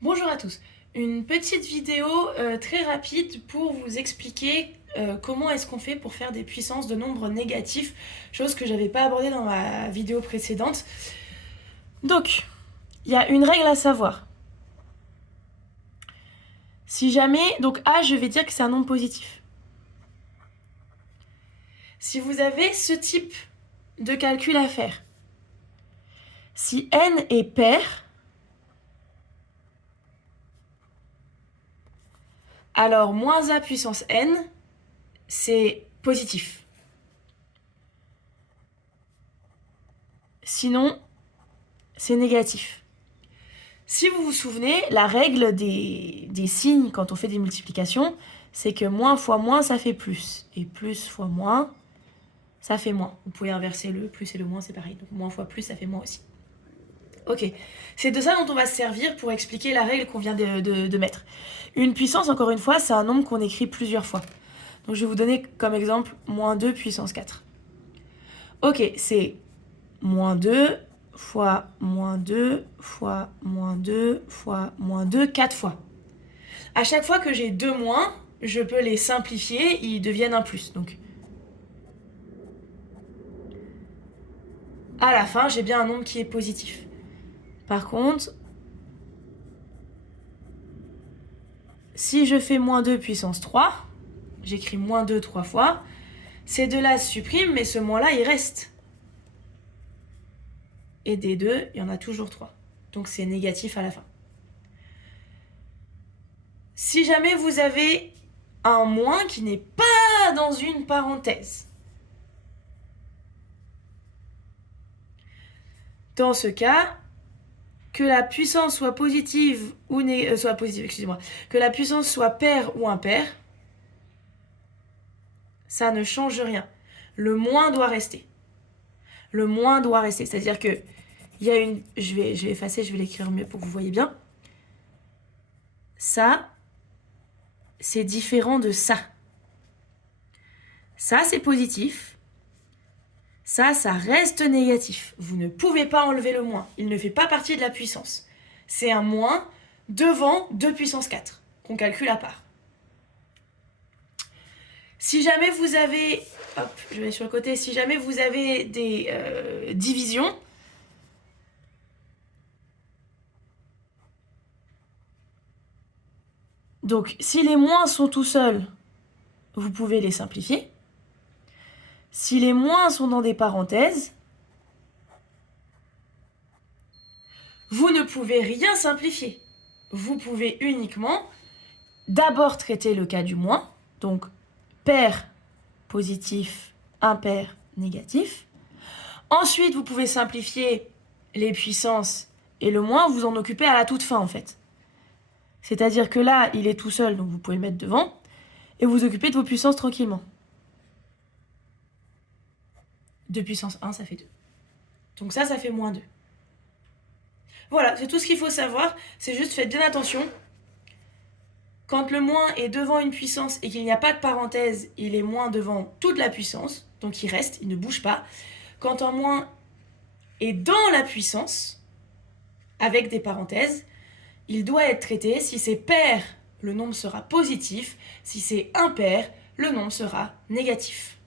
Bonjour à tous. Une petite vidéo très rapide pour vous expliquer comment est-ce qu'on fait pour faire des puissances de nombres négatifs, chose que j'avais pas abordée dans ma vidéo précédente. Donc, il y a une règle à savoir. Si jamais, donc A, je vais dire que c'est un nombre positif. Si vous avez ce type de calcul à faire, si n est pair, alors moins A puissance n, c'est positif. Sinon, c'est négatif. Si vous vous souvenez, la règle des signes quand on fait des multiplications, c'est que moins fois moins, ça fait plus. Et plus fois moins, ça fait moins. Vous pouvez inverser le plus et le moins, c'est pareil. Donc moins fois plus, ça fait moins aussi. Ok, c'est de ça dont on va se servir pour expliquer la règle qu'on vient de mettre. Une puissance, encore une fois, c'est un nombre qu'on écrit plusieurs fois. Donc je vais vous donner comme exemple moins 2 puissance 4. Ok, c'est moins 2 fois moins 2 fois moins 2 fois moins 2, 4 fois. À chaque fois que j'ai deux moins, je peux les simplifier, ils deviennent un plus. Donc, à la fin, j'ai bien un nombre qui est positif. Par contre, si je fais moins 2 puissance 3, j'écris moins 2 trois fois, ces deux-là se suppriment, mais ce moins-là, il reste. Et des deux, il y en a toujours 3. Donc c'est négatif à la fin. Si jamais vous avez un moins qui n'est pas dans une parenthèse, dans ce cas, que la puissance soit positive ou soit positive, excusez-moi, que la puissance soit paire ou impaire, ça ne change rien. Le moins doit rester. Le moins doit rester. C'est-à-dire que il y a une. Je vais effacer, je vais l'écrire mieux pour que vous voyez bien. Ça, c'est différent de ça. Ça, c'est positif. Ça reste négatif. Vous ne pouvez pas enlever le moins. Il ne fait pas partie de la puissance. C'est un moins devant 2 puissance 4, qu'on calcule à part. Si jamais vous avez, hop, je vais sur le côté, si jamais vous avez des divisions, donc si les moins sont tout seuls, vous pouvez les simplifier. Si les moins sont dans des parenthèses, vous ne pouvez rien simplifier. Vous pouvez uniquement d'abord traiter le cas du moins, donc pair positif, impair négatif. Ensuite, vous pouvez simplifier les puissances et le moins, vous en occupez à la toute fin en fait. C'est-à-dire que là, il est tout seul, donc vous pouvez le mettre devant, et vous occupez de vos puissances tranquillement. 2 puissance 1, ça fait 2. Donc ça fait moins 2. Voilà, c'est tout ce qu'il faut savoir. C'est juste, faites bien attention. Quand le moins est devant une puissance et qu'il n'y a pas de parenthèse, il est moins devant toute la puissance, donc il reste, il ne bouge pas. Quand un moins est dans la puissance, avec des parenthèses, il doit être traité. Si c'est pair, le nombre sera positif. Si c'est impair, le nombre sera négatif.